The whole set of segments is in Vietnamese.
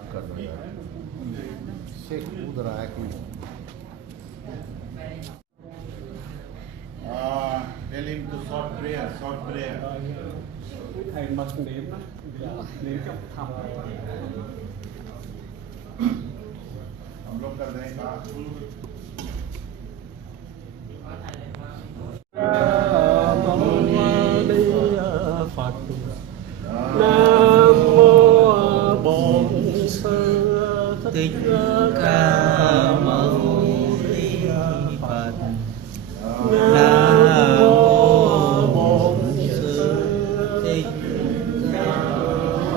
बात कर रहा है से कूद रहा है कि tell him to short prayer I must name name हम लोग कर रहे हैं Phật Nam mô Bổn Sư Thích Ca Mâu Ni Phật Nam mô Bổn Sư Thích Ca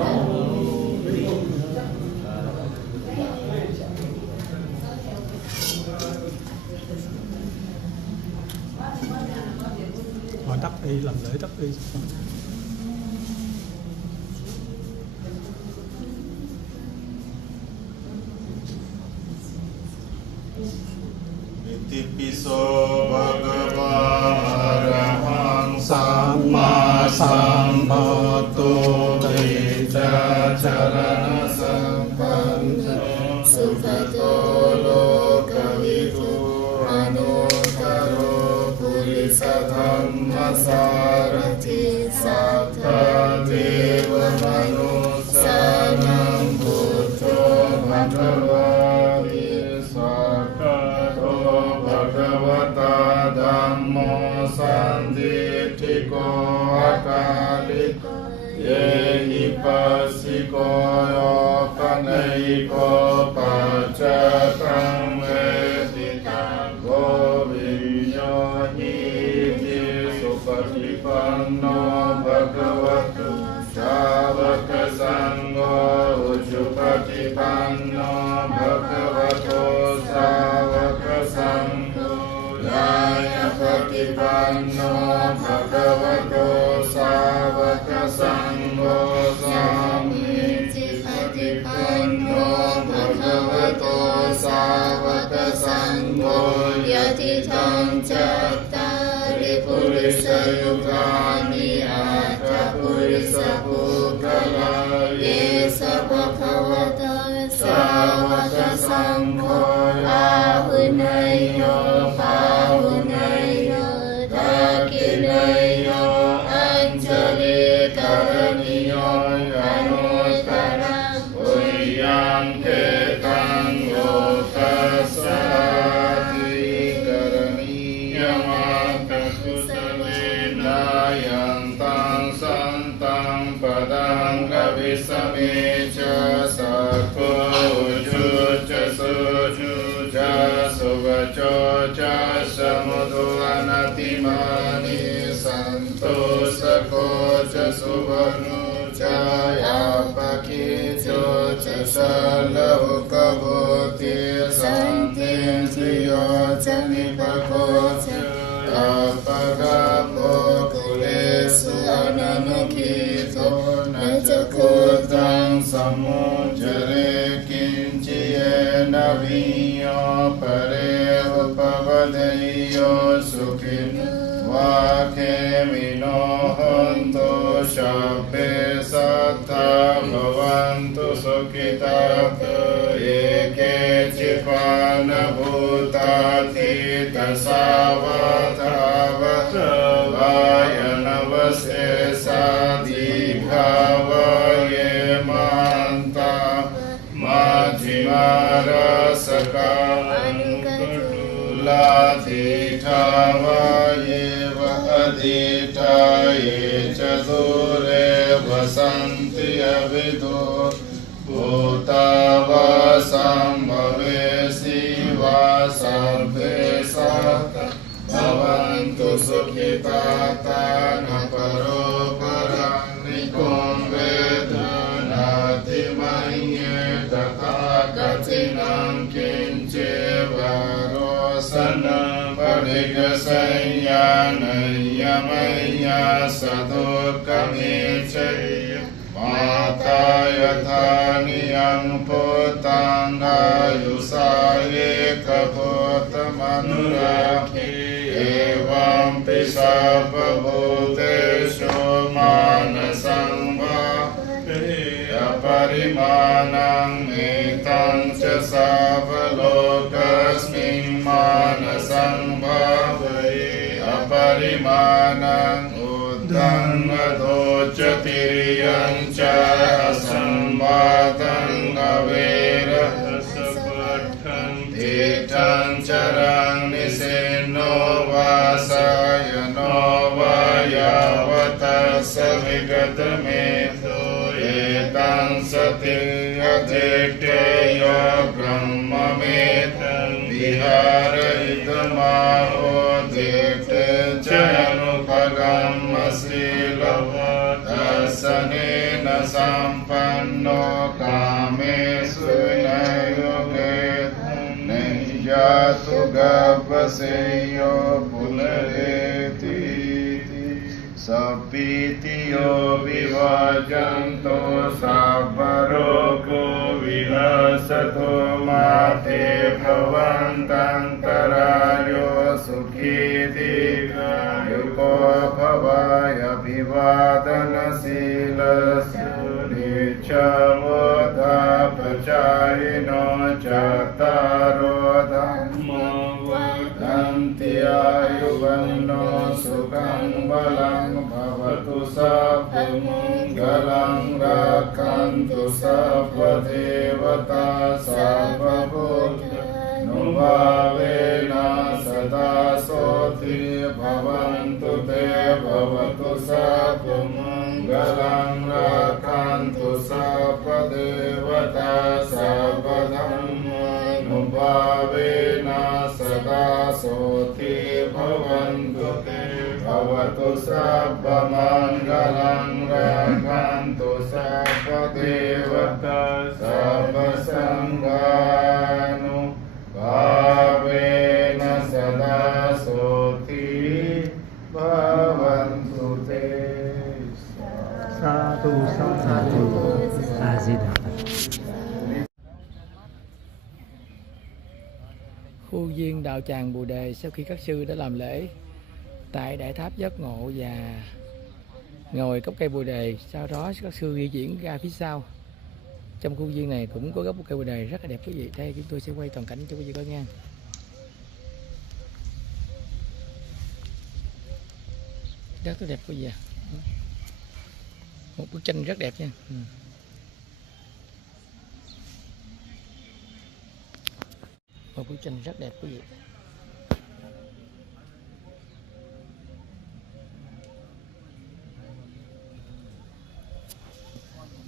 Mâu Ni Phật. Họ đắp y làm lễ đắp y. Itipiso Bhagava Arahang Samma Sambuddho Teja Charana Sampanna Sukhato Lokavidu Anuttaro Purisa Dhamma Sarathi Sattva Deva Manusanam Buddho Bhagavati Sakkato Bhagavata Dhammo Sanditthiko Akaliko Yehi Passiko Yopanayiko Paccattam Veditam Govinyo Niti Supatipanno Bhagavato Sāvaka Sangho Ujjupatipanno Bhagavato Sāvaka Sangho Yaya Patipanno Bhagavato Sāvaka Sangho Samiti Patipanno Bhagavato Sāvaka Sangho Yatitham Cattari Purisa Yugani Atta Purisa Pukkala Yesa Bhagavata Sāvaka Sangho Ahunayo Pahunayo Dakinayo Anjali Karaniyo Anuttaram Uyyam Ketam Lokasati Karaniyam Akakusalena Yantam Santam Padam Gavisamecha Sakko Ujuja Sujuja Suvachocha Samudu Anatimani Santosakocha Suvanucha Yapakicho Chasalahukavoti Santindriyo Chanipakocha Kapagapo Kulesu Ananukito Nachakutam Samujare Kinchiyena Viyo Pare Upavadeyo Sukhin Vakemino Honto Shabbe Sattha Bhavantu Sukhita Eke Chipana Bhutati Tasavata Vayanavase Sadhikavaye Manta Majimara Saka Ladhikavaye Adhitaye Chadure Vasanti Avido Bhutavasam Bhavesi Vasabhe Sata Bhavantu Sukhitata Paro Paranikum Vedanati Manye Tata Katinam Kinche Varosana Parigasayana Yamaya Sadurkamichaya Mata Yathaniyan Putanga Yusaye Kapotamanuraki Evam Pisapa Bhutesho Manasangva Aparimanam เมตังชะสาวโลกัสมิงมานะสังภาเวอปริมาณังอุตังโตจติริยังชะสัมมาตังอเวระสัพพัทธังติตังชรังนิเสโนวาสายโนวายาวตัสสะวิกตเมโตเอตังสติยะเจเตโยบรมเมตังวิหารอิตมาโหติเตจยานุภกัมมสีลวัตตัสสะเนนะสัมปันโนกาเมสุนายโยเกนิยาตุกัปปเสโยปุลเรติสัพพิติโยวิวาจันโตสัพพโรโควินาศโตมาเตภวันตันตรายโยสุขีติกายุโกภวายอภิวาทนาสีลสุนิจโมทาปจายโนจัตตารโอธัมโมวัฏันติอายุวันโนสุขังบาลังภวตุสัพพมังคลังรักขันตุสัพพเทวตาสัพพพุทธานุภาเวนะสตาโสติภวันตุเตภวตุสัพพมังคลังรักขันตุสัพพเทวตาสัพพธัมมานุภาเวนะสตาโสติภวันตุเตภวตุสัพพมังคลังรักขันตุสัพพเทวตาสัพพสังฆานุภาเวนะสตาโสติภวันตุเต สาธุสาธุ อาซิดา Khu viên đạo tràng Bồ Đề sau khi các sư đã làm lễ tại Đại Tháp Giác Ngộ và ngồi gốc cây Bồ Đề, sau đó các sư di chuyển ra phía sau. Trong khu viên này cũng có gốc cây Bồ Đề rất là đẹp quý vị. Đây chúng tôi sẽ quay toàn cảnh cho quý vị coi nha. Rất là đẹp quý vị. Một bức tranh rất đẹp nha. Một bức tranh rất đẹp quý vị.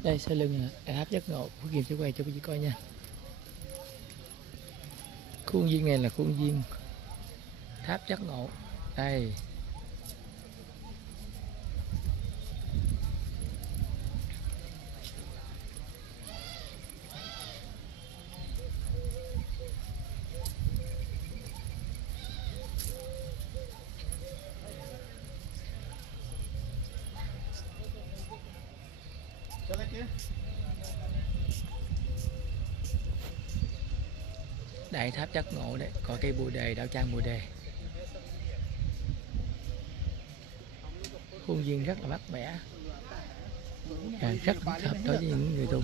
Đây sau lưng Đại Tháp Giác Ngộ, Phước Kiều sẽ quay cho quý vị coi nha. Khuôn viên này là khuôn viên Tháp Giác Ngộ. Đây. Đại Tháp Giác Ngộ đấy, có cây Bồ Đề, đạo tràng Bồ Đề. Khuôn viên rất là mát mẻ, rất là hợp đối với những người tu.